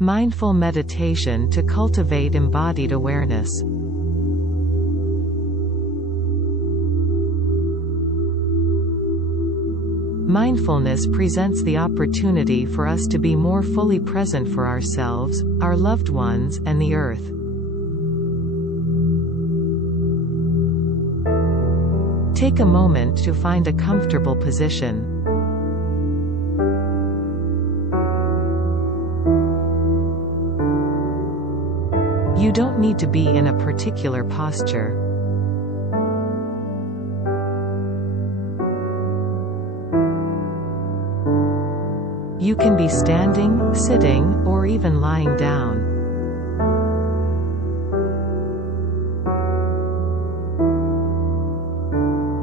Mindful meditation to cultivate embodied awareness. Mindfulness presents the opportunity for us to be more fully present for ourselves, our loved ones, and the earth. Take a moment to find a comfortable position. You don't need to be in a particular posture. You can be standing, sitting, or even lying down.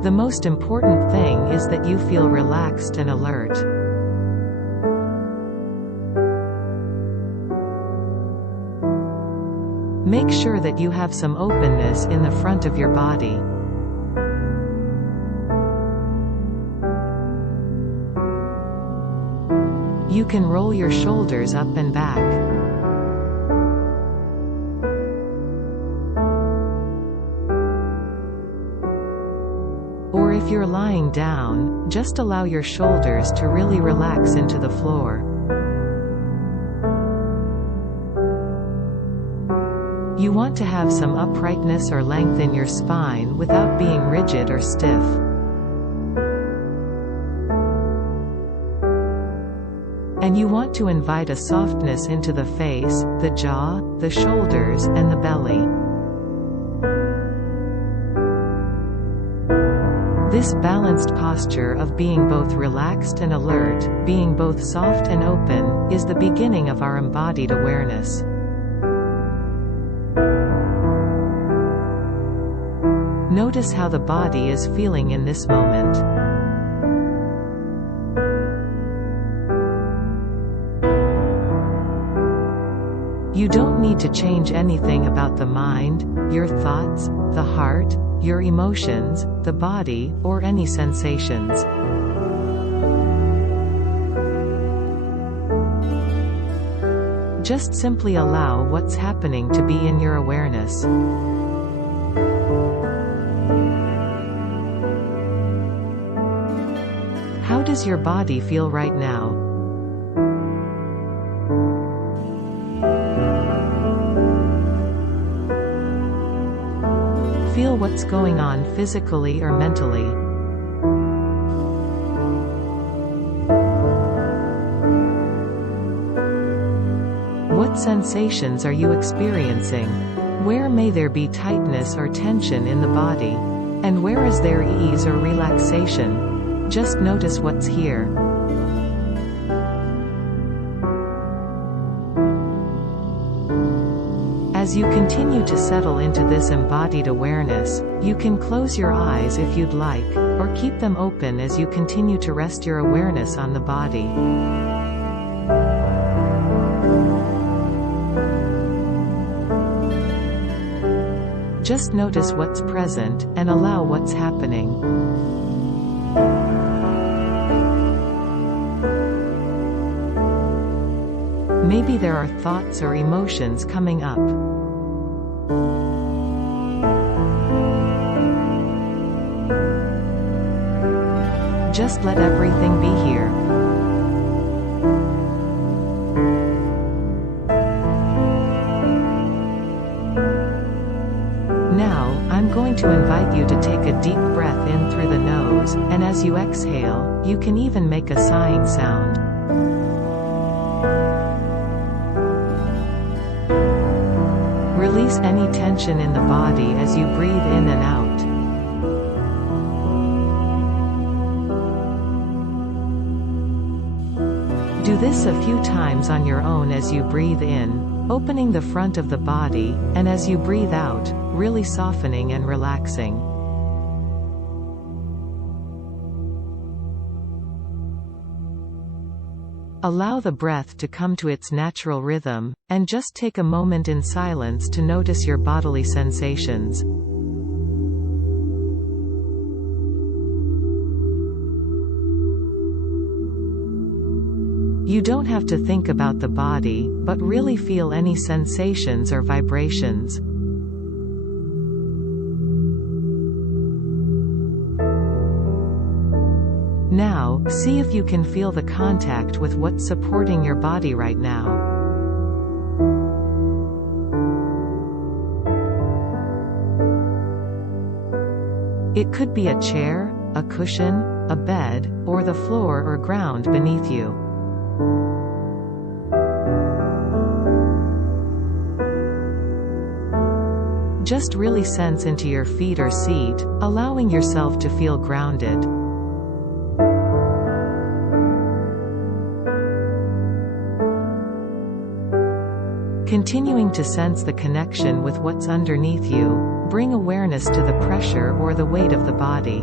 The most important thing is that you feel relaxed and alert. Make sure that you have some openness in the front of your body. You can roll your shoulders up and back. Or if you're lying down, just allow your shoulders to really relax into the floor. You want to have some uprightness or length in your spine without being rigid or stiff. And you want to invite a softness into the face, the jaw, the shoulders, and the belly. This balanced posture of being both relaxed and alert, being both soft and open, is the beginning of our embodied awareness. Notice how the body is feeling in this moment. You don't need to change anything about the mind, your thoughts, the heart, your emotions, the body, or any sensations. Just simply allow what's happening to be in your awareness. How does your body feel right now? Feel what's going on physically or mentally. What sensations are you experiencing? Where may there be tightness or tension in the body? And where is there ease or relaxation? Just notice what's here. As you continue to settle into this embodied awareness, you can close your eyes if you'd like, or keep them open as you continue to rest your awareness on the body. Just notice what's present, and allow what's happening. Maybe there are thoughts or emotions coming up. Just let everything be here. Now, I'm going to invite you to take a deep breath in through the nose, and as you exhale, you can even make a sighing sound. Release any tension in the body as you breathe in and out. Do this a few times on your own as you breathe in, opening the front of the body, and as you breathe out, really softening and relaxing. Allow the breath to come to its natural rhythm, and just take a moment in silence to notice your bodily sensations. You don't have to think about the body, but really feel any sensations or vibrations. Now, see if you can feel the contact with what's supporting your body right now. It could be a chair, a cushion, a bed, or the floor or ground beneath you. Just really sense into your feet or seat, allowing yourself to feel grounded. Continuing to sense the connection with what's underneath you, bring awareness to the pressure or the weight of the body.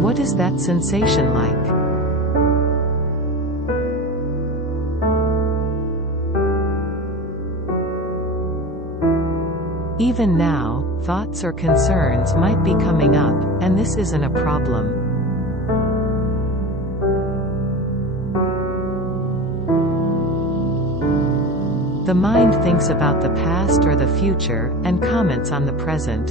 What is that sensation like? Even now, thoughts or concerns might be coming up, and this isn't a problem. The mind thinks about the past or the future, and comments on the present.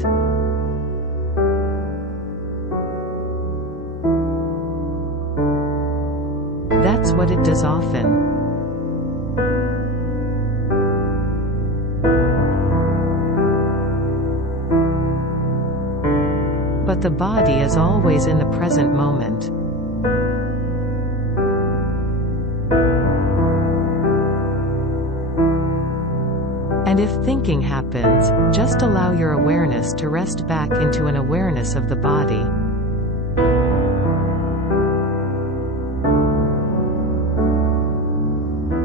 That's what it does often. But the body is always in the present moment. And if thinking happens, just allow your awareness to rest back into an awareness of the body.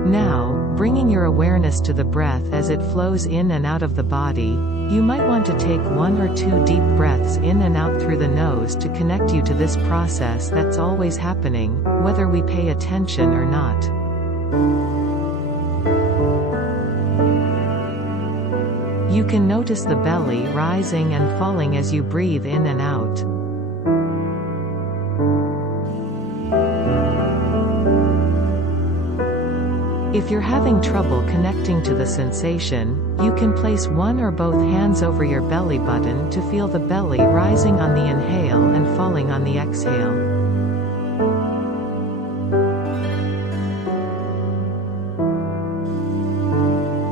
Now, bringing your awareness to the breath as it flows in and out of the body, you might want to take 1 or 2 deep breaths in and out through the nose to connect you to this process that's always happening, whether we pay attention or not. You can notice the belly rising and falling as you breathe in and out. If you're having trouble connecting to the sensation, you can place one or both hands over your belly button to feel the belly rising on the inhale and falling on the exhale.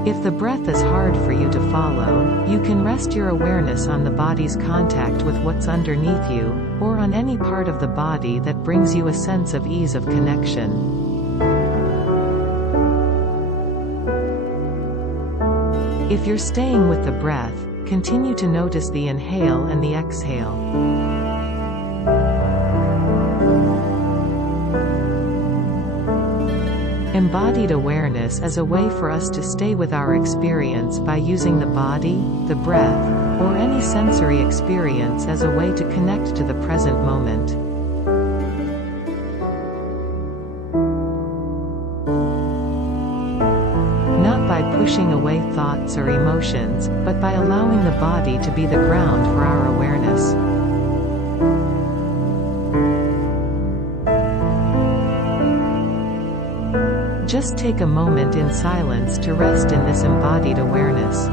If the breath is hard for you to follow, you can rest your awareness on the body's contact with what's underneath you, or on any part of the body that brings you a sense of ease of connection. If you're staying with the breath, continue to notice the inhale and the exhale. Embodied awareness is a way for us to stay with our experience by using the body, the breath, or any sensory experience as a way to connect to the present moment. Not by pushing away thoughts or emotions, but by allowing the body to be the ground for our awareness. Just take a moment in silence to rest in this embodied awareness.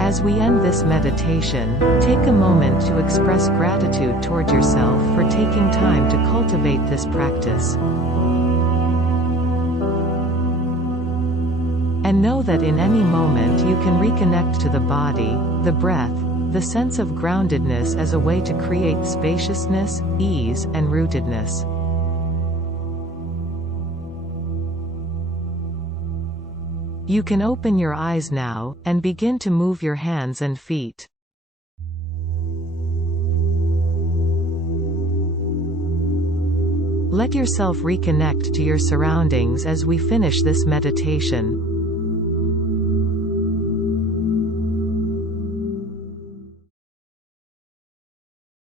As we end this meditation, take a moment to express gratitude toward yourself for taking time to cultivate this practice. And know that in any moment you can reconnect to the body, the breath, the sense of groundedness as a way to create spaciousness, ease, and rootedness. You can open your eyes now, and begin to move your hands and feet. Let yourself reconnect to your surroundings as we finish this meditation.